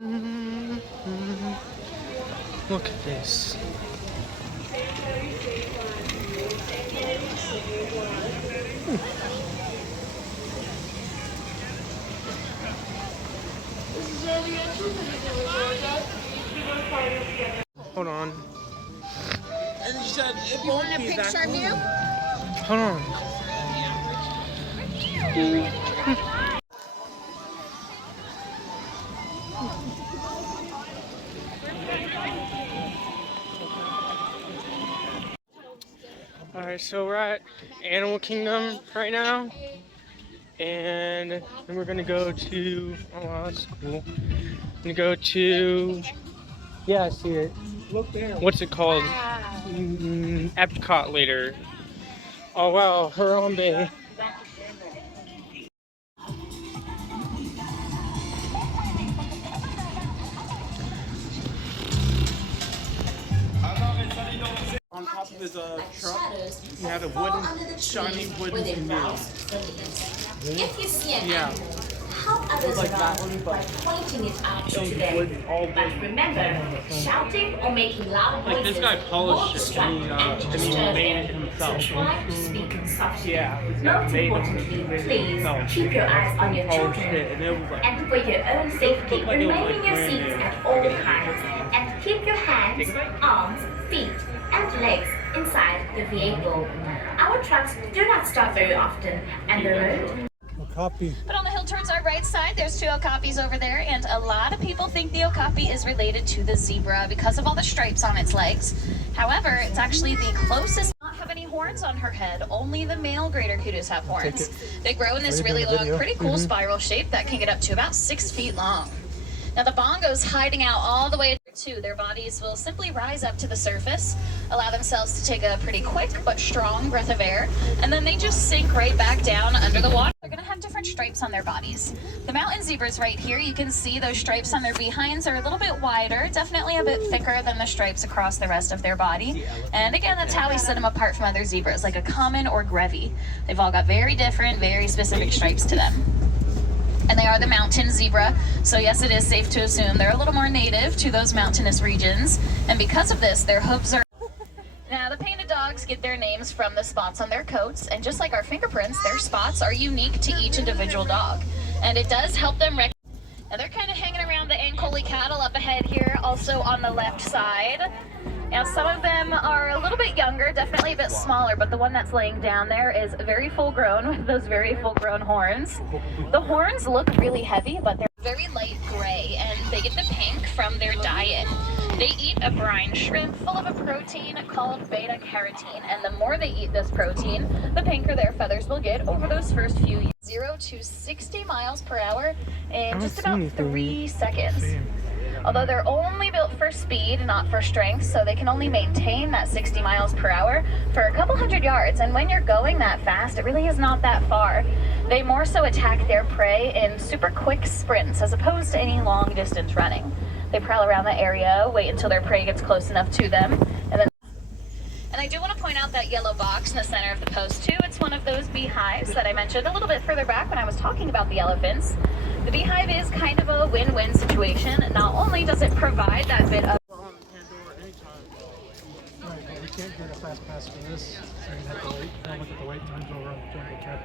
Look at this. Hold on. And she said, it You won't want a be that picture of cold. you? Hold on. Alright, so we're at Animal Kingdom right now. And then we're gonna go to, oh wow, that's cool. Gonna go to, yeah, I see it. Look there. What's it called? Epcot later. Oh wow, Harambe. On top of his truck, he had a wooden, shiny wooden canoe. If you see an Yeah. animal, help others Like that around one, you but by pointing it out it to was them. wood, all But wood. remember, shouting or making loud Like voices this guy will polished it distract and and he disturb made it them. himself. So try to speak softly. Yeah, this guy Most made importantly, it please himself. keep your eyes on your Polished children. it, and it was like, And for your own safety, looked like it was, remain like, in your brand seats new. at all times. And keep your hands, arms, feet, and legs inside the vehicle. Our trucks do not stop very often, and the road. But on the hill towards our right side, there's two okapis over there, and a lot of people think the okapi is related to the zebra because of all the stripes on its legs. However, it's actually the closest. Not have any horns on her head. Only the male greater kudos have horns. They grow in this really long, pretty cool spiral shape that can get up to about 6 feet long. Now the bongos hiding out all the way to their bodies will simply rise up to the surface, allow themselves to take a pretty quick but strong breath of air, and then they just sink right back down under the water. They're gonna have different stripes on their bodies. The mountain zebras right here, you can see those stripes on their behinds are a little bit wider, definitely a bit thicker than the stripes across the rest of their body. And again, that's how we set them apart from other zebras, like a common or grevy. They've all got very different, very specific stripes to them. And they are the mountain zebra, so yes, it is safe to assume they're a little more native to those mountainous regions, and because of this, their hooves are... Now, the painted dogs get their names from the spots on their coats, and just like our fingerprints, their spots are unique to each individual dog, and it does help them recognize. Now, they're kind of hanging around the Ankoli cattle up ahead here, also on the left side. Now, some of them are a little bit younger, definitely a bit smaller, but the one that's laying down there is very full grown with those very full grown horns. The horns look really heavy, but they're very light gray, and they get the pink from their diet. They eat a brine shrimp full of a protein called beta carotene, and the more they eat this protein, the pinker their feathers will get over those first few years. 0 to 60 miles per hour in just about 3 seconds. Although they're only built for speed, not for strength, so they can only maintain that 60 miles per hour for a couple hundred yards. And when you're going that fast, it really is not that far. They more so attack their prey in super quick sprints as opposed to any long distance running. They prowl around the area, wait until their prey gets close enough to them, and then... And I do want to point out that yellow box in the center of the post too. It's one of those beehives that I mentioned a little bit further back when I was talking about the elephants. The beehive is kind of a win-win situation. Not only does it provide that bit of... Right, but we can't get a fast pass for this, so you'd have to wait. I'll look at the wait times over on the jungle trip.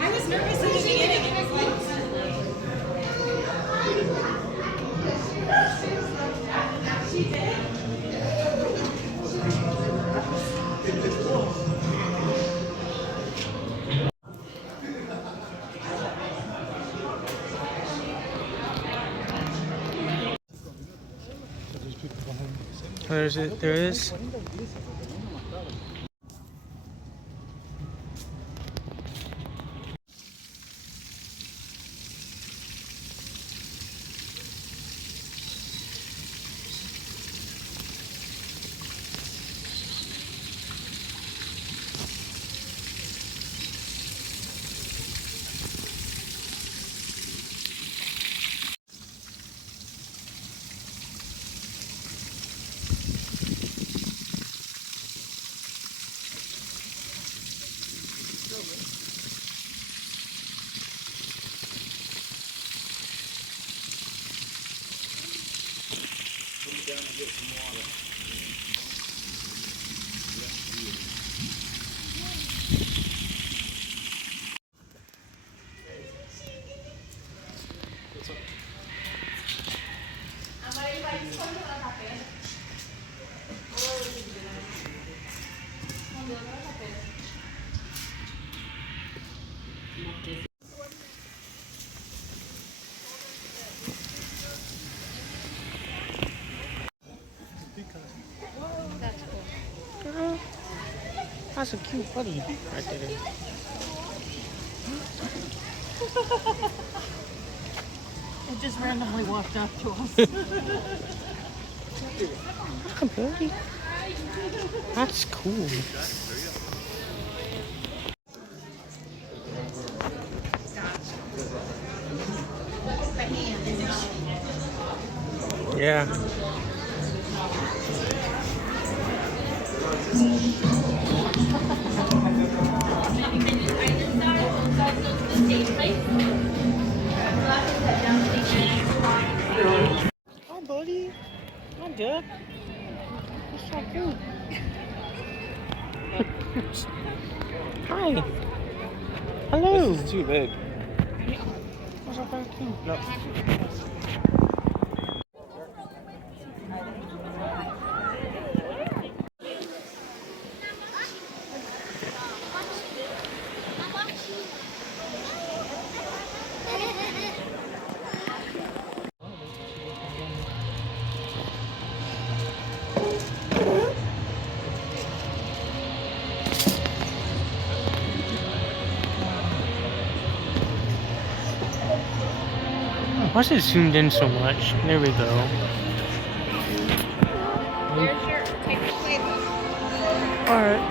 I was nervous at the beginning. It was like... She did? There's it, there is. that's a cute buddy right there. It just randomly walked up to us. Look, a buddy. That's cool. Yeah. Hi, buddy. Hi, Doug. What's so cool? Hi. Hello. This is too big. What's up, buddy? No. Why is it zoomed in so much? There we go. Alright.